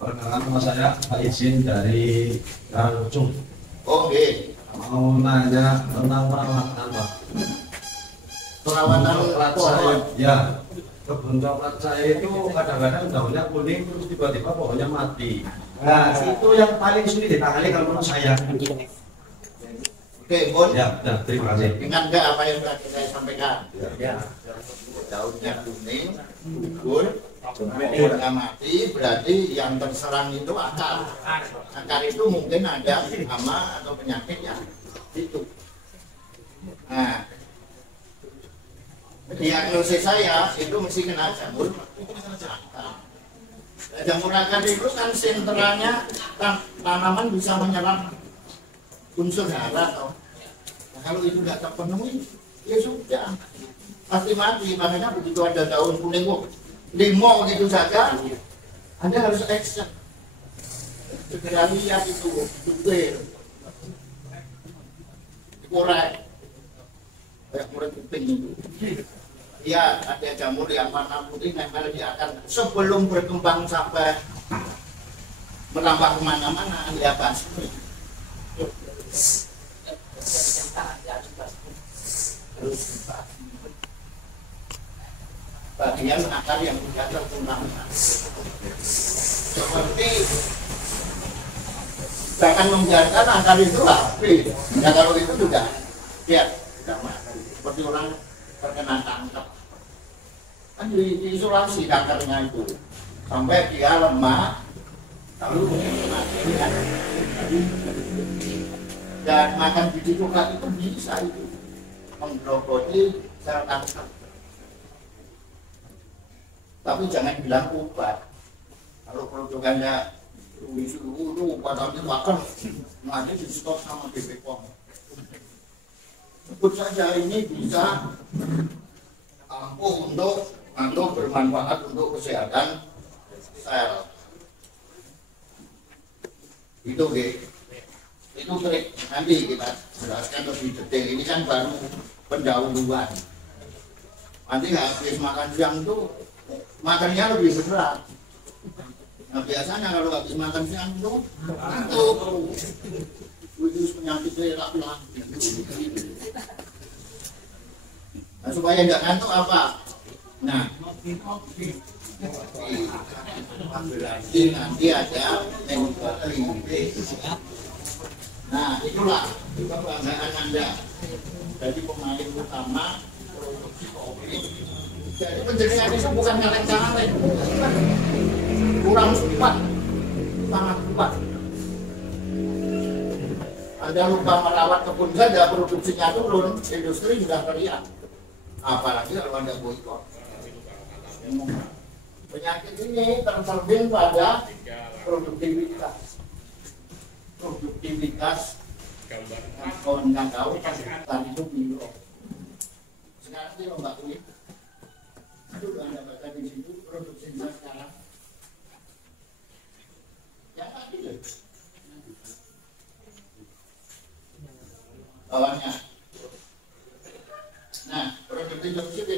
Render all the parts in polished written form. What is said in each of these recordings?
Perkenalkan nama saya Pak Izin dari Karangcung. Oke. Mau nanya tentang perawatan Pak. Perawatan coklat saya, ya. Kebun coklat saya itu kadang-kadang daunnya kuning terus tiba-tiba pohonnya mati. Nah, itu yang paling sulit ditangani kalau menurut saya. Oke, Bun. Ya, terima kasih. Ingat nggak apa yang tadi saya sampaikan? Ya. Daunnya kuning, gugur, pohonnya mati, berarti yang terserang itu akar. Akar itu mungkin ada hama atau penyakit yang itu. Nah, diagnosis saya itu mesti kena jamur akar. Jamur akar itu kan sentralnya tanaman bisa menyerap unsur hara atau nah, kalau itu tidak terpenuhi ya sudah pasti mati. Makanya begitu ada daun kuning limo gitu saja Anda harus action, segera lihat itu clear korek kayak korek kuping itu. Ya ada jamur yang warna putih nempel di akar sebelum berkembang sampai merambah kemana-mana ya pasti bagian akar yang tidak tertulang seperti bahkan membiarkan akar itu habis. Ya kalau itu sudah ya sudah mati seperti orang terkena tangkap kan diisolasi akarnya itu sampai dia lemah lalu mati kan. Dan makan biji coklat itu bisa itu menggerogoti sel kanker. Tapi jangan bilang obat. Kalau produkannya disuruh padahal makan nanti di stop sama BPOM. Sebut saja ini bisa ampuh untuk bermanfaat untuk kesehatan sel. Itu itu trik, nanti kita jelaskan lebih detail. Ini kan baru pendahuluan. Nanti habis makan siang itu makannya lebih berat. Nah biasanya kalau habis makan siang itu ngantuk, itu penyakit lerak lagi. Nah supaya nggak ngantuk apa? Nah nanti ada nah itulah kebanggaan Anda jadi pemain utama produksi kopi. Jadi penjaringan itu bukan kaleng-kaleng, kurang kuat, sangat kuat. Anda lupa merawat kebun saja produksinya turun, industri sudah teriak. Apalagi kalau Anda boikot. Penyakit ini tercermin pada produktivitas kawan nggak tahu tadi itu biro sekarang dia Mbak Uwi itu Anda baca di situ produksinya sekarang yang tadi deh bawahnya. Nah produktivitas itu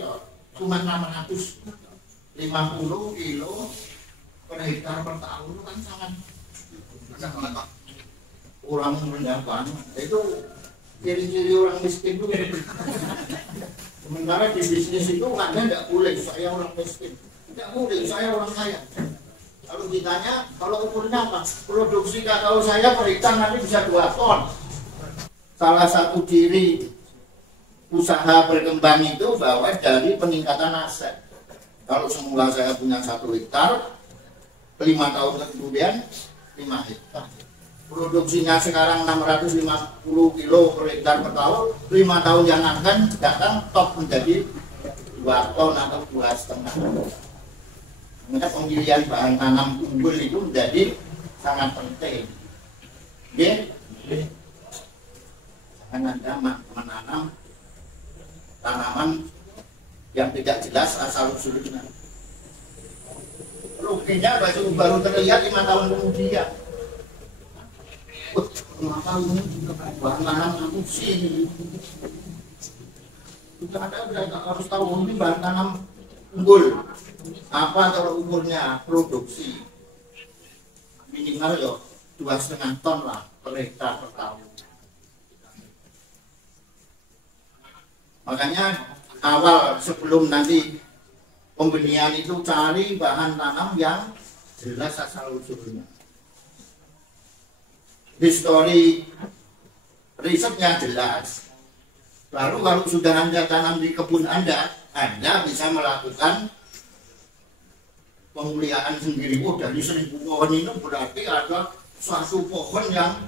cuma 650 kilo per hektar per tahun kan sangat kurang rendah banget. Itu ciri-ciri orang miskin itu. Sementara di bisnis itu Anda tidak boleh saya orang miskin, tidak boleh saya orang kaya. Kalau ditanya kalau ukurnya apa, produksi kakao saya per hektar nanti bisa 2 ton. Salah satu ciri usaha berkembang itu bahwa dari peningkatan aset. Kalau semula saya punya 1 hektar, 5 tahun kemudian 5 hektar. Produksinya sekarang 650 kilo per hektar per tahun, 5 tahun yang akan datang top menjadi 2 ton atau 2,5. Maka pemilihan bahan tanam unggul itu menjadi sangat penting. Oke? Jangan Anda menanam tanaman yang tidak jelas asal usulnya. Ruginya baru terlihat 5 tahun kemudian. Maka ini bahan tanam sini. Kita harus tahu ini bahan tanam unggul. Apa kalau umurnya produksi? minimal yo 2,5 ton lah per hektar per tahun. Makanya awal sebelum nanti pembenihan itu cari bahan tanam yang jelas asal usulnya. Histori risetnya jelas. Lalu kalau sudah Anda tanam di kebun Anda bisa melakukan pemuliaan sendiri. Oh, dari 1.000 pohon ini berarti ada satu pohon yang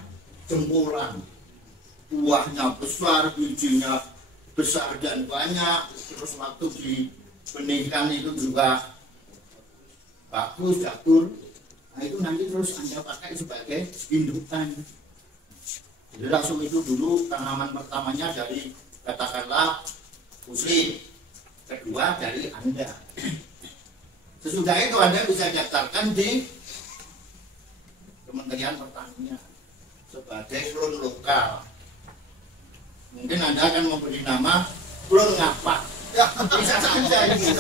jempolan. Buahnya besar, bijinya besar dan banyak. Terus waktu dibenihkan itu juga bagus, jatuh. Nah itu nanti terus Anda pakai sebagai indukan. Jadi langsung itu dulu tanaman pertamanya dari katakanlah muslim, kedua dari Anda. Sesudah itu Anda bisa daftarkan di Kementerian Pertanian sebagai klon lokal. Mungkin Anda akan memberi nama klon ngapak. Ya, bisa saja ini.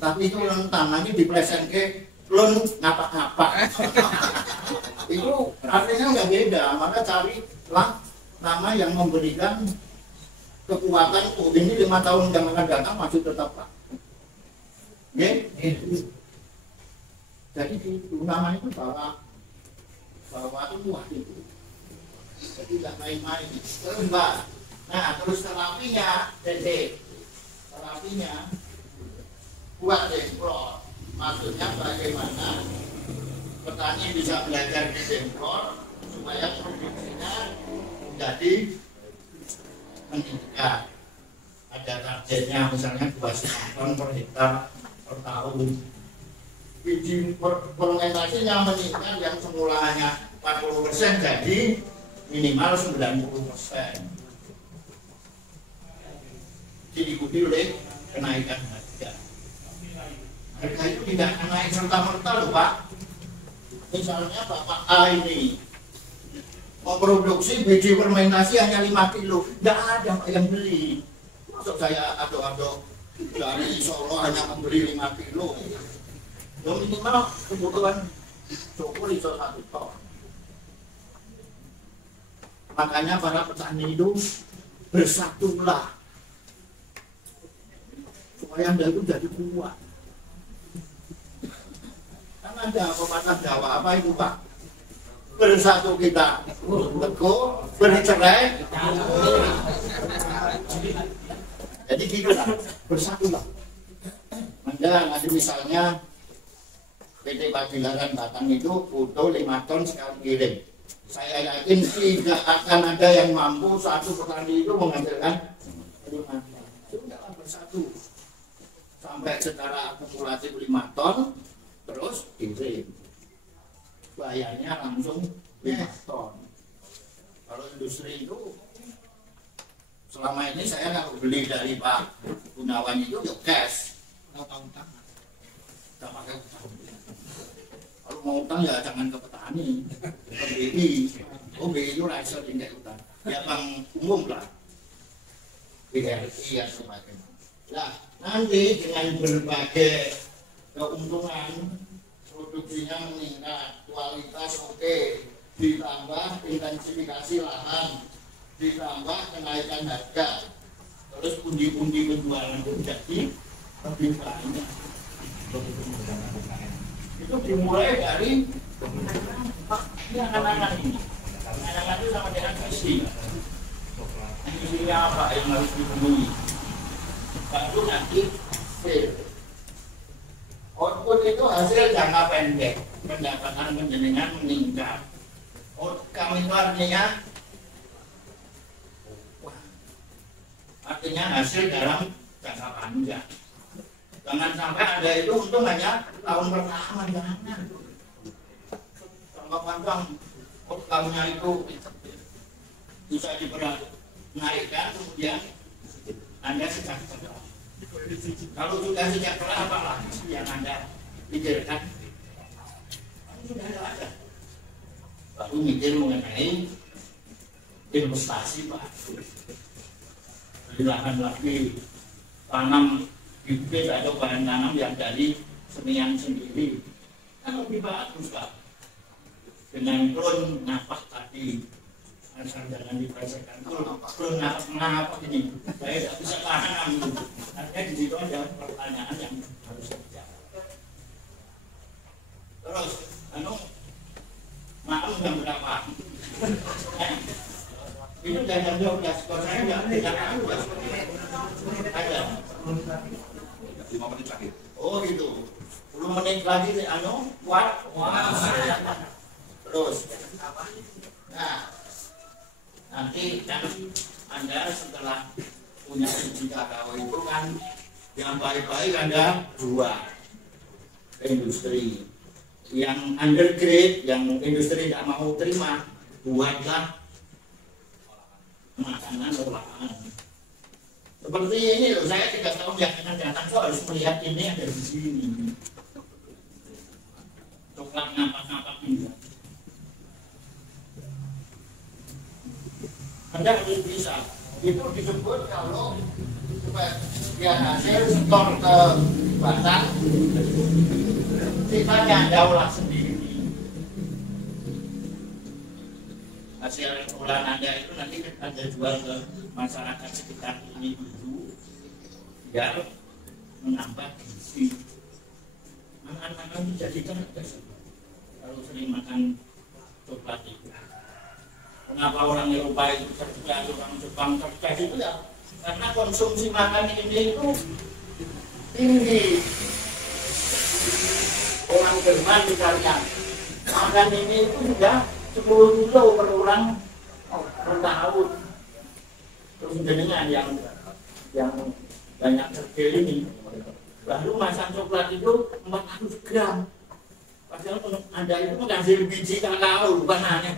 Tapi itu rentan nanti dipleset ke klon ngapak-ngapak. Itu artinya nggak beda, maka carilah nama yang memberikan kekuatan. Oh, ini 5 tahun yang akan datang masih tetap Pak. Jadi itu nama itu bawa tuah itu. Jadi tidak main-main. Terus Mbak, nah terus terapinya, terapinya buat demplor. Maksudnya bagaimana petani bisa belajar di demplor supaya produksinya menjadi meningkat. Ada targetnya misalnya 2,5 ton per hektar per tahun. Biji fermentasinya meningkat yang semula hanya 40% jadi minimal 90%. Diikuti oleh kenaikan harga. Harga itu tidak naik serta-merta loh Pak. Misalnya Bapak A ini memproduksi biji fermentasi hanya 5 kilo, tidak ada yang beli. Maksud saya aduk-aduk dari Solo hanya membeli 5 kilo. Minimal kebutuhan cukup iso 1 ton. Makanya para petani itu bersatulah supaya Anda itu jadi kuat. Kan ada pepatah Jawa apa itu Pak? Bersatu kita teguh, bercerai. Jadi gitu lah, bersatulah. Anda nanti misalnya PT Pagilaran Batang itu butuh 5 ton sekali kirim. Saya yakin tidak akan ada yang mampu satu petani itu menghasilkan 5 ton. Sudahlah bersatu. Sampai secara akumulatif 5 ton, terus kirim. Bayarnya langsung 5 ton. Kalau industri itu selama ini saya kalau beli dari Pak Gunawan itu ya cash. Nggak pakai utang. Kalau mau utang ya jangan ke petani, ke BI. Oh BI itu rahasia tinggal utang. Ya bank umum lah, BRI ya sebagainya. Nah nanti dengan berbagai keuntungan, produksinya meningkat, kualitas oke, ditambah intensifikasi lahan, ditambah kenaikan harga, terus pundi-pundi penjualan jadi lebih banyak. Itu dimulai dari ini anak-anak ini. Anak-anak itu sama dengan visi. Visinya apa yang harus dipenuhi? Baru nanti fail. Output itu hasil jangka pendek, pendapatan penjenengan meningkat. Outcome itu artinya hasil dalam jangka panjang. Jangan sampai ada itu untung hanya tahun pertama, jangan. Jangka panjang outcome-nya itu bisa naikkan, kemudian Anda sejahtera. Kalau sudah sejahtera apalah yang Anda pikirkan? Sudah ada. Baru mikir mengenai investasi Pak. Silakan lagi tanam bibit atau bahan tanam yang dari senian sendiri kan lebih bagus Pak. dengan klon napas tadi. Asal jangan dibacakan klon napas ini. Saya tidak bisa paham. Artinya di situ ada pertanyaan yang harus dijawab. Terus, makan jam berapa? Itu jam 12. Kalau saya tidak tahu ya. Ada. 5 menit lagi. Oh gitu. 10 menit lagi kuat. Terus. Nah, nanti kan Anda setelah punya biji kakao itu kan yang baik-baik Anda buat ke industri. Yang undergrade, yang industri tidak mau terima, buatlah makanan olahan. Seperti ini loh, saya 3 tahun yang akan datang tuh harus melihat ini ada di sini. Coklat ngapak-ngapak ini. Anda harus bisa. Itu disebut kalau supaya hasil setor ke Batam, kita daulah sendiri. Hasil olahan Anda itu nanti Anda jual ke masyarakat sekitar ini dulu, biar menambah gizi. Anak-anak dijadikan kalau sering makan coklat itu. Kenapa orang Eropa itu cerdas, orang Jepang cerdas itu ya? Karena konsumsi makan ini itu tinggi. Orang Jerman misalnya, makan ini itu sudah 10 kilo per orang per tahun. Terus dengan yang banyak kecil ini, baru masak coklat itu 400 gram. Padahal Anda itu menghasil biji kakao, bukan hanya